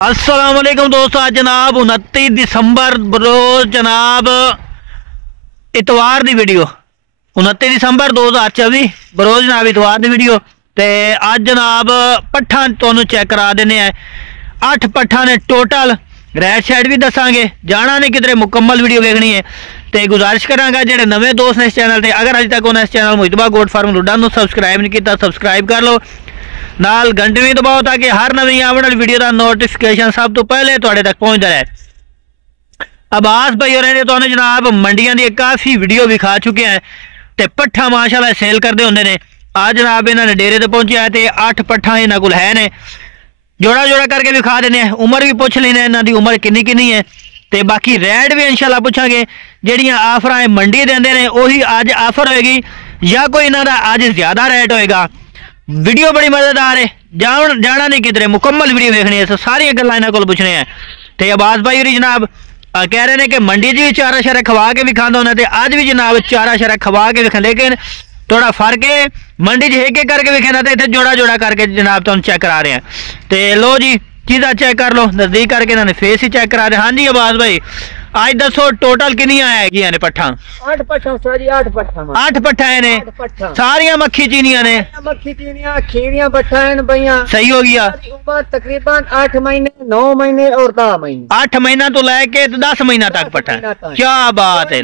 अस्सलाम वालेकुम दोस्तों, आज जनाब 29 दिसंबर रोज जनाब इतवार की वीडियो 29 दिसंबर 2024 बरोज जनाब इतवार की वीडियो। ते आज जनाब पट्ठा तुहानू चेक करा देने हैं। 8 पट्ठा ने टोटल, रैट शैड भी दसांगे, जाना नहीं किधरे, मुकम्मल वीडियो देखनी है। तो गुजारिश करांगा जेडे नवे दोस्त ने इस चैनल से, अगर अज तक उन्हें इस चैनल मुजतबा गोट फार्म लुडा सबसक्राइब नहीं किया सब्सक्राइब कर लो, नाल घंटे भी दबाओ ताकि हर नवी आने वाली वीडियो का नोटिफिकेशन सब तो पहले तुहाडे तक पहुंचता रहे। अब्बास भाई और तो जनाब मंडियां दी काफ़ी वीडियो विखा चुके हैं तो पट्ठा माशाल्लाह सेल करते होंगे ने। आज जनाब इन्होंने डेरे ते पहुंचे है तो 8 पट्ठा इन्होंने कोल है ने, जोड़ा जोड़ा करके विखा देने। उम्र भी पूछ लेने इन्हों की उम्र किन्नी किन्नी है, तो बाकी रेट भी इंशाल्लाह पूछांगे। जड़ियाँ आफर मंडी देंदे ने उही अज आफर होएगी या कोई इन्हों का अज ज्यादा रेट होएगा। वीडियो बड़ी मजेदार है, जाना नहीं किधरे, मुकम्मल वीडियो देखनी है, सारी गल्लां इन्हां कोल पुछने हैं। तो अब्बास भाई होरी जनाब कह रहे हैं कि मंडी च भी चारा शारा खवा के विखांदा होना, तो अज भी जनाब चारा शारा खवा के विखा, लेकिन थोड़ा फर्क है, मंडी च एक करके विखाना तो इतने जोड़ा जोड़ा करके जनाब तुम चेक करा रहे हैं। तो लो जी चीज़ा चेक कर लो, नजदीक करके इन्होंने फेस ही चेक करा रहे हैं। हाँ जी अब्बास भाई आज दसो टोटल किनिया है ने पट्ठा? 8 पट्ठा सारी 8 पट्ठा 8 पट्ठा है ने, सारियां मक्खी चीनियां ने, मक्खी चीनियां खीरियां पट्ठा है भैया। सही हो गया। उम्र तकरीबन 8 महीने 9 महीने और 10 महीने, 8 महीना तो लेके 10 महीना तक पट्ठा। क्या बात है,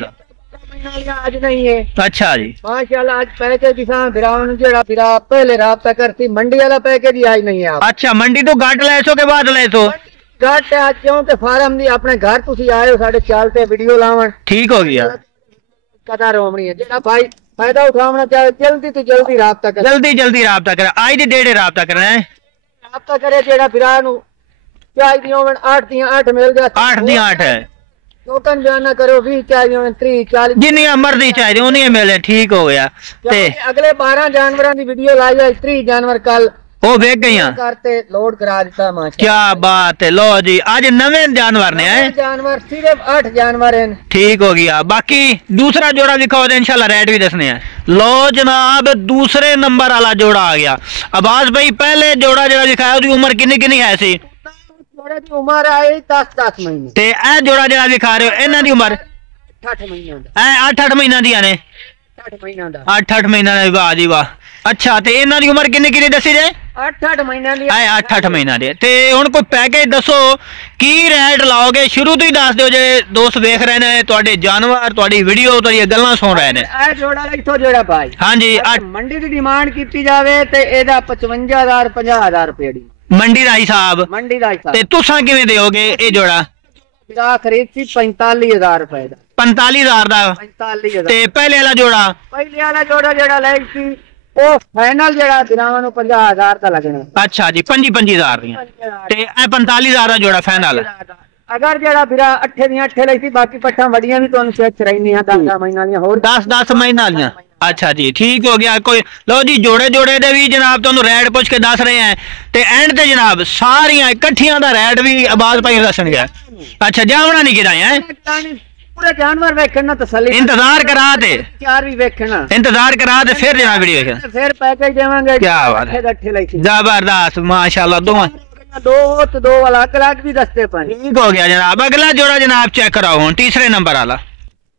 आज नहीं है। अच्छा जी माशाल्लाह। आज पैकेज दिखा बिरावन जेड़ा बिरा पहले राब्ता करती, मंडी वाला पैकेज ही आज नहीं है। अच्छा मंडी तो घट लैसो के बाद लैसो घट आज क्यों के फार्म दी अपने घर तुसी आए हो साडे चलते वीडियो लावन, ठीक हो गया। कदा रोमनी है जेड़ा भाई फायदा उठावना चाहे जल्दी तो जल्दी राब्ता करे, जल्दी राब्ता करे। आज दी डेढ़े राब्ता करना है, राब्ता करे जेड़ा बिरा नु चाहिए होवन 8 दी 8 मिल जाए, 8 दी 8 है। टोटन बयान ना करो 20 चाहिए होवन 30 40 जिन्नी मर्जी चाहिए उन्हीं मिले, ठीक हो गया। ते अगले 12 जानवरों की वीडियो लाई जाए, 30 जानवर कल वो वेख गई करते लोड करा दिता माशा। क्या बात है। लो जी आज नवे जानवर ने हैं, जानवर सिर्फ 8 जानवर हैं, ठीक हो गया। बाकी दूसरा जोड़ा दिखाओ तो इंशाल्लाह रेट भी दसने हैं। लो जनाब दूसरे नंबर वाला जोड़ा आ गया। अब्बास भाई पहले जोड़ा जरा दिखाया उसकी उम्र किन्नी किन्नी है सी? जोड़े की उम्र आई 10 महीने, ते ए जोड़ा जरा दिखा रहे हो इन्हां दी उम्र 8 महीने दा, 8 महीना दिया ने, 8 महीना दा, 8 महीना दा। वाह जी वाह। अच्छा ते इन्हां दी उम्र किन्नी किन्नी दसी जे? 8 महीना दी, 8 महीना दे। ते हुण कोई पैकेज दसो की रेट लाओगे, शुरू तो ही दस दो जे दोस्त देख रहे ने, तुहाडे जानवर तुहाडी वीडियो तुहाडी गल्लां सुन रहे ने। ए जोड़ा इथों जोड़ा भाई। हां जी मंडी दी डिमांड कीती जावे ते एदा 55000 50000 रुपए दी मंडी दा हिसाब, मंडी दा हिसाब। ते तुसां किवें देओगे ए जोड़ा? बिरा खरीद सी 45000 रुपए दा, 45000 दा। 45000 ते पहले वाला जोड़ा? पहले वाला जोड़ा जेड़ा लै सी ओ फाइनल जेड़ा बिरावां नु 50000 दा लगना। अच्छा जी 25,000 दियां ते ए 45,000 दा जोड़ा फाइनल। अगर जेड़ा बिरा 8 दी 8 लै सी, बाकी पट्ठा वडियां भी तुहानू चेक कराइनी है 10 महीना दी होर 10 महीना दियां। अच्छा जी ठीक हो गया। कोई लो जी जोड़े जोड़े दे भी जनाब तुहानू रेट पूछ के दस रहे हैं ते एंड ते जनाब सारियां इकट्ठियां दा रेट भी अब्बास भाई दसणगे। अच्छा जावना नहीं किदा है, पूरे जानवर वेखना तसल्ली, इंतजार करा दे, चार भी वेखना इंतजार करा दे फिर जनाब वीडियो देख, फिर पैकेज देवांगे। क्या बात है, 8 लै सी जबरदस्त माशाल्लाह। दो अलग अलग भी दसते पर ठीक हो गया जनाब। अगला जोड़ा जनाब चेक कराओ हुण तीसरे नंबर वाला।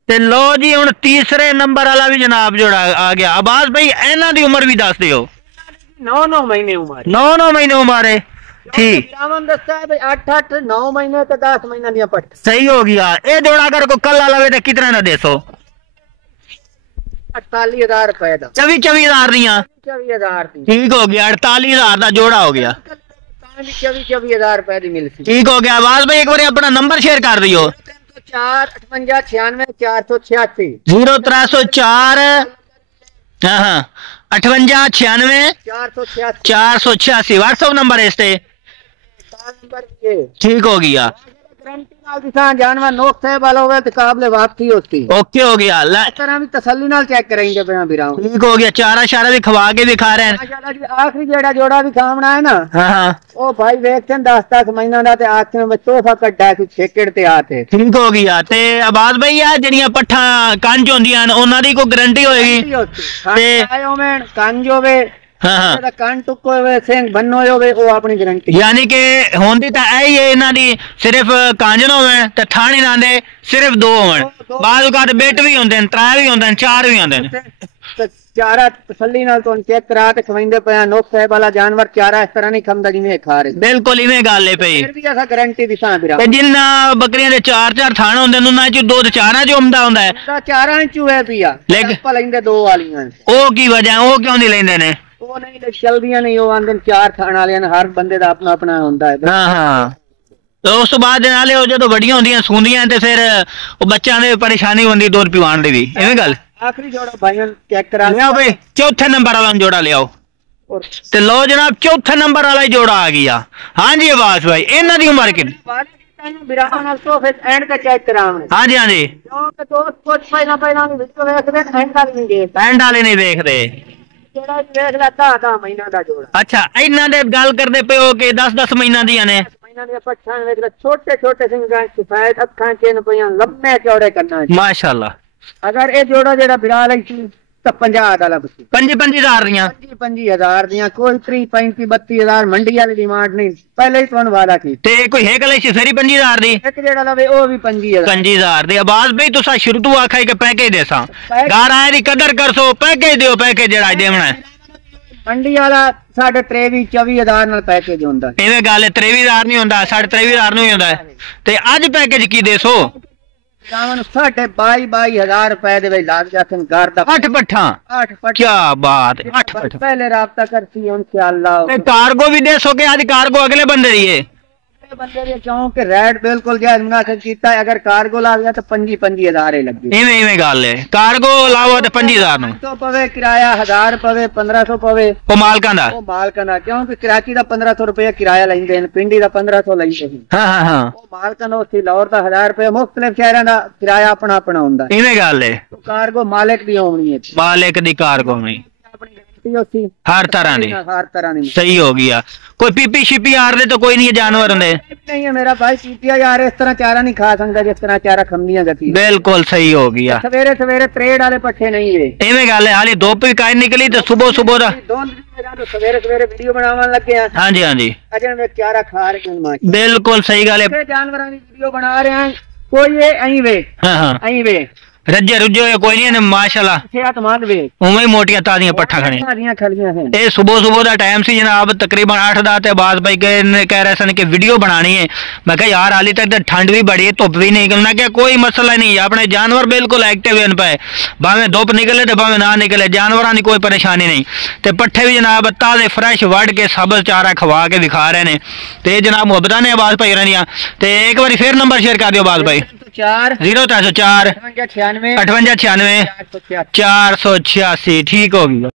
ते लो जी हुण तीसरे नंबर वाला भी जनाब जोड़ा आ गया। अब्बास भाई इन्हां दी उम्र भी दस दियो। 9 महीने उम्र, 9 महीने उम्र है, ठीक। बिरावन दसता है भाई 8 9 महीने तो 10 महीना दिया पट। सही हो गया। ए जोड़ा अगर को कल लवे तो कितना ना देसो? 48000 रुपए दा, 24,000 दियां, 24000 दी, ठीक हो गया। 48,000 दा जोड़ा हो गया, 24000 रुपए दी मिल सी, ठीक हो गया। आवाज भाई एक बार अपना नंबर शेयर कर दियो। 4 58 96 486 0304 हाँ 58 96 486 व्हाट्सएप नंबर है इससे, नंबर ये ठीक हो गया। गारंटी नाल दिखा जानवर नोक से वाला होवे तो काबले वापसी होती, ओके हो गया। इस तरह भी तसल्ली नाल चेक करेंगे बिना बिराओ, ठीक हो गया। चारा शारा भी खवा के भी खा रहे हैं माशाल्लाह जी। आखिरी जेड़ा जोड़ा भी खावना है ना, हाँ ओ भाई वेखन 10 महीना दा ते आखिर में तोहफा कड्डा है छेकड़ ते आते, ठीक हो गया। ते आवाज भाई आ जड़ियां पट्ठा कंज होंदियां उन्हां दी कोई गारंटी होएगी? ते आए होवे कंज होवे ਹਾਂ ਹਾਂ ਇਹਦਾ ਕੰਨ ਟੁੱਕੋ ਹੋਵੇ ਸਿੰਘ ਬੰਨੋ ਹੋਵੇ ਉਹ ਆਪਣੀ ਗਾਰੰਟੀ। ਯਾਨੀ ਕਿ ਹੁੰਦੀ ਤਾਂ ਇਹ ਹੀ ਹੈ ਇਹਨਾਂ ਦੀ, ਸਿਰਫ ਕਾਂਜਨ ਹੋਵੇ ਤੇ ਥਾਣੇ ਨਾ ਦੇ ਸਿਰਫ 2 ਹੋਣ, ਬਾਅਦ ਉਕਾਤ ਬਿੱਟ ਵੀ ਹੁੰਦੇ ਨੇ, 3 ਵੀ ਹੁੰਦੇ ਨੇ, 4 ਵੀ ਹੁੰਦੇ ਨੇ। ਤੇ ਚਾਰਾ ਤਸੱਲੀ ਨਾਲ ਤੁਹਾਨੂੰ ਚੈੱਕ ਕਰਾ ਕੇ ਖਵਾਈਂਦੇ ਪਿਆ, ਨੋਕ ਸਾਹਿਬ ਵਾਲਾ ਜਾਨਵਰ ਚਾਰਾ ਇਸ ਤਰ੍ਹਾਂ ਨਹੀਂ ਖਾਂਦਾ ਜਿਵੇਂ ਖਾ ਰਹੇ। ਬਿਲਕੁਲ ਇਵੇਂ ਗੱਲ ਹੈ ਪਈ। ਫਿਰ ਵੀ ਅਸਾਂ ਗਾਰੰਟੀ ਦਿਸਾਂ ਵੀਰਾ। ਤੇ ਜਿੰਨਾ ਬੱਕਰੀਆਂ ਦੇ 4-4 ਥਾਣ ਹੁੰਦੇ ਨੇ ਉਹਨਾਂ ਚ ਦੁੱਧ 4 ਚ ਆਉਂਦਾ ਹੁੰਦਾ ਹੈ, ਤਾਂ ਚਾਰਾਂ ਚ ਹੋਇਆ ਪਿਆ ਲੇਕਿਨ ਆਪਾਂ ਲੈਂਦੇ 2 ਵਾਲੀਆਂ। ਉਹ ਕੀ ਵਜ੍ਹਾ, ਉਹ ਕਿਉਂ ਨਹੀਂ ਲੈਂਦੇ ਨੇ? ਉਹ ਨਹੀਂ ਤੇ ਚਲਦੀਆਂ ਨਹੀਂ, ਉਹ ਆਂਦੇ 4 ਥਾਣ ਵਾਲਿਆਂ ਨੇ, ਹਰ ਬੰਦੇ ਦਾ ਆਪਣਾ ਆਪਣਾ ਹੁੰਦਾ ਹੈ। ਹਾਂ ਹਾਂ। ਤੇ ਉਸ ਤੋਂ ਬਾਅਦ ਨਾਲੇ ਉਹ ਜਦੋਂ ਵੱਡੀਆਂ ਹੁੰਦੀਆਂ ਸੂੰਦੀਆਂ ਤੇ ਫਿਰ ਉਹ ਬੱਚਿਆਂ ਦੇ ਪਰੇਸ਼ਾਨੀ ਹੁੰਦੀ ਦੁੱਧ ਪਿਵਾਉਣ ਦੀ ਵੀ, ਐਵੇਂ ਗੱਲ। ਆਖਰੀ ਜੋੜਾ ਭਾਈਆਂ ਚੈੱਕ ਕਰਾ ਲਿਆਓ ਬਈ ਚੌਥੇ ਨੰਬਰ ਵਾਲਾ ਜੋੜਾ ਲਿਆਓ। ਤੇ ਲੋ ਜਨਾਬ ਚੌਥੇ ਨੰਬਰ ਵਾਲਾ ਹੀ ਜੋੜਾ ਆ ਗਿਆ। ਹਾਂਜੀ ਆਵਾਜ਼ ਭਾਈ, ਇਹਨਾਂ ਦੀ ਉਮਰ ਕਿੰਨੀ? ਬਿਰਾਹਾਂ ਨਾਲ ਸੋਫੇ ਐਂਡ ਤੇ ਚੈੱਕ ਕਰਾਉਣੇ। ਹਾਂਜੀ ਹਾਂਜੀ। ਕਿਉਂਕਿ ਦੋਸਤ ਕੁਝ ਪਹਿਲਾਂ ਵੀ ਵਿੱਚ ਵੇਖਦੇ ਐਂਡ ਵਾਲੀ ਨਹੀਂ ਦੇਖਦੇ, ਪੈਂਡ ਵਾਲੇ ਨਹੀਂ ਵੇਖਦੇ। ਜਿਹੜਾ ਵੇਖ ਲੈਤਾ ਤਾਂ ਮਹੀਨਾ ਦਾ ਜੋੜਾ। ਅੱਛਾ ਇਹਨਾਂ ਦੇ ਗੱਲ ਕਰਦੇ ਪਿਓ ਕਿ 10-10 ਮਹੀਨਾ ਦੀਆਂ ਨੇ। ਮਹੀਨਾ ਦੀਆਂ ਪੱਠਾਂ ਵੇਖ ਲੈ, ਛੋਟੇ ਛੋਟੇ ਸਿੰਘਾਂ ਸਫੈਦ ਅੱਖਾਂ ਚੇਨ ਪਈਆਂ, ਲੰਮੇ ਚੌੜੇ ਕੰਨਾਂ। ਮਾਸ਼ਾਅੱਲਾ। ਅਗਰ ਇਹ ਜੋੜਾ ਜਿਹੜਾ ਬਿਰਾ ਲਈ ਸੀ ਤਾਂ 50 ਦਾ ਲੱਭ ਸੀ। 25,000 ਦੀਆਂ। 25,000 ਦੀਆਂ, ਕੋਈ 30, 35, 32,000 ਮੰਡੀ ਵਾਲੀ ਡਿਮਾਂਡ ਨਹੀਂ, ਪਹਿਲੇ ਹੀ ਤੁਹਾਨੂੰ ਵਾਦਾ ਕੀ। ਤੇ ਕੋਈ ਹੈ ਕਲੇ ਫੇਰੀ 25,000 ਦੀ। ਇੱਕ ਜਿਹੜਾ ਲਵੇ ਉਹ ਵੀ 25,000। 25,000 ਦੀ ਆਵਾਜ਼ ਬਈ ਤੁਸੀਂ ਸ਼ੁਰੂ ਤੋਂ ਆਖਾਈ ਕਿ ਪੈਕੇਜ ਦੇਸਾਂ, ਘਰ ਆਏ ਦੀ ਕਦਰ ਕਰਸੋ, ਪੈਕੇਜ ਦਿਓ, ਪੈਕੇਜ ਜਿਹੜਾ ਦੇਵਣਾ ਹੈ। ਮੰਡੀ ਵਾਲਾ 23,000-24,000 ਨਾਲ ਪੈਕੇਜ ਹੁੰਦਾ। ਇਵੇਂ ਗੱਲ 23,000 ਨਹੀਂ ਹੁੰਦਾ, 23,500 ਨਹੀਂ ਹੁੰਦਾ। ਤੇ ਅੱਜ ਪੈਕੇਜ ਕੀ ਦੇਸੋ? ਕਾਵਨ 22,000 ਰੁਪਏ ਦੇ ਵਿੱਚ ਲੱਗ ਜਾਸਨ ਘਰ ਦਾ 8 ਪੱਠਾਂ। 8 ਪੱਠ। ਕੀ ਬਾਤ ਹੈ, 8 ਪੱਠਾਂ। ਪਹਿਲੇ ਰਾਬਤਾ ਕਰਤੀ ਇਨਸ਼ਾਅੱਲਾ। ਤੇ ਕਾਰਗੋ ਵੀ ਦੇਸੋ ਕਿ ਅੱਜ ਕਾਰਗੋ ਅਗਲੇ ਬੰਦੇ ਦੀ ਹੈ? ਬੰਦੇ ਦੇ ਚੌਂਕ ਰੇਟ ਬਿਲਕੁਲ ਜਾਇਜ਼ ਮੁਨਾਸਿਬ ਕੀਤਾ। ਅਗਰ ਕਾਰਗੋ ਲਾ ਗਿਆ ਤਾਂ 25,000 ਹੀ ਲੱਗੇ। ਇਵੇਂ ਗੱਲ ਹੈ, ਕਾਰਗੋ ਲਾਓ ਤੇ 25,000 ਨੂੰ तो पवे किराया 1000 पवे 1500 पवे ਉਹ ਮਾਲਕਾਂ ਦਾ। ਉਹ ਮਾਲਕਾਂ ਦਾ, ਕਿਉਂਕਿ ਕਰਾਚੀ ਦਾ 1500 ਰੁਪਏ ਕਿਰਾਇਆ ਲੈਂਦੇ ਨੇ, ਪਿੰਡੀ ਦਾ 1500 ਲੈਂਦੇ ਨੇ। ਹਾਂ ਹਾਂ ਹਾਂ ਉਹ ਮਾਲਕਾਂ ਦਾ ਉੱਥੇ ਲਾਹੌਰ ਦਾ 1000 ਰੁਪਏ, ਮੁxtਲਿਫ ਸ਼ਹਿਰਾਂ ਦਾ ਕਿਰਾਇਆ ਆਪਣਾ ਆਪਣਾ ਹੁੰਦਾ। ਇਵੇਂ ਗੱਲ ਹੈ, ਕਾਰਗੋ ਮਾਲਕ ਦੀ ਆਉਣੀ ਹੈ, ਮਾਲਕ ਦੀ ਕਾਰਗੋ ਨਹੀਂ, ਆਪਣੀ ਗਾਰੰਟੀ ਉੱਥੇ ਹਰ ਤਰ੍ਹਾਂ ਦੀ। ਹਰ ਤਰ੍ਹਾਂ ਦੀ ਸਹੀ ਹੋ ਗਿਆ। ਕੋਈ ਪੀਪੀ ਸ਼ਿਪੀ ਆਰ ਦੇ ਤਾਂ ਕੋਈ ਨਹੀਂ ਜਾਨਵਰ ਹੁੰਦੇ। नहीं है मेरा भाई, पीटिया यार इस तरह चारा नहीं खा सकता जिस तरह चारा खंदियां गती। बिल्कुल सही हो गया। सवेरे सवेरे त्रेड़ वाले पट्ठे नहीं है। इवें गल है, हाली धुप भी काई निकली तो सुबह सुबह दा सवेरे सवेरे वीडियो बनावन लग गया। हाँ जी हाँ जी, अजन में चारा खा रहे हैं। बिल्कुल सही गल है। जानवरों की वीडियो बना रहे हैं, कोई ये अहीं वे हाँ हाँ अहीं वे रज्जे रुज्जे होए कोई नहीं है माशाल्लाह, सेहतमंद वे उवें मोटियां ताजियां पट्ठा खड़े। ताजियां खलियां हैं। ਇਹ ਸਵੇਰ ਸਵੇਰ ਦਾ ਟਾਈਮ ਸੀ ਜਨਾਬ, ਤਕਰੀਬਨ 8 ਦਾ। ਤੇ ਆਵਾਜ਼ ਭਾਈ ਕਹਿ ਰਹੇ ਸਨ ਕਿ ਵੀਡੀਓ ਬਣਾਣੀ ਹੈ। ਮੈਂ ਕਿਹਾ ਯਾਰ ਹਾਲੀ ਤੱਕ ਠੰਡ ਵੀ ਬੜੀ ਹੈ, ਧੁੱਪ ਵੀ ਨਹੀਂ। ਮੈਂ ਕਿਹਾ ਕੋਈ ਮਸਲਾ ਨਹੀਂ, ਆਪਣੇ ਜਾਨਵਰ ਬਿਲਕੁਲ ਐਕਟਿਵ ਹਨ ਪਏ, ਭਾਵੇਂ ਧੁੱਪ ਨਿਕਲੇ ਤੇ ਭਾਵੇਂ ਨਾ ਨਿਕਲੇ, ਜਾਨਵਰਾਂ ਦੀ ਕੋਈ ਪਰੇਸ਼ਾਨੀ ਨਹੀਂ। ਤੇ ਪੱਠੇ ਵੀ ਜਨਾਬ ਤਾਜ਼ੇ ਫਰੈਸ਼ ਵੱਢ ਕੇ ਸਬਜ਼ ਚਾਰਾ ਖਵਾ ਕੇ ਵਿਖਾ ਰਹੇ ਨੇ। ਤੇ ਜਨਾਬ ਮੁਹੱਬਤਾਂ ਨੇ ਆਵਾਜ਼ ਭਾਈ ਰਹਿੰਦੀਆਂ। ਤੇ ਇੱਕ ਵਾਰੀ ਫੇਰ ਨੰਬਰ ਸ਼ੇਅਰ ਕਰ ਦਿਓ ਆਵਾਜ਼ ਭਾਈ। 0304 5896 486 ठीक हो गया।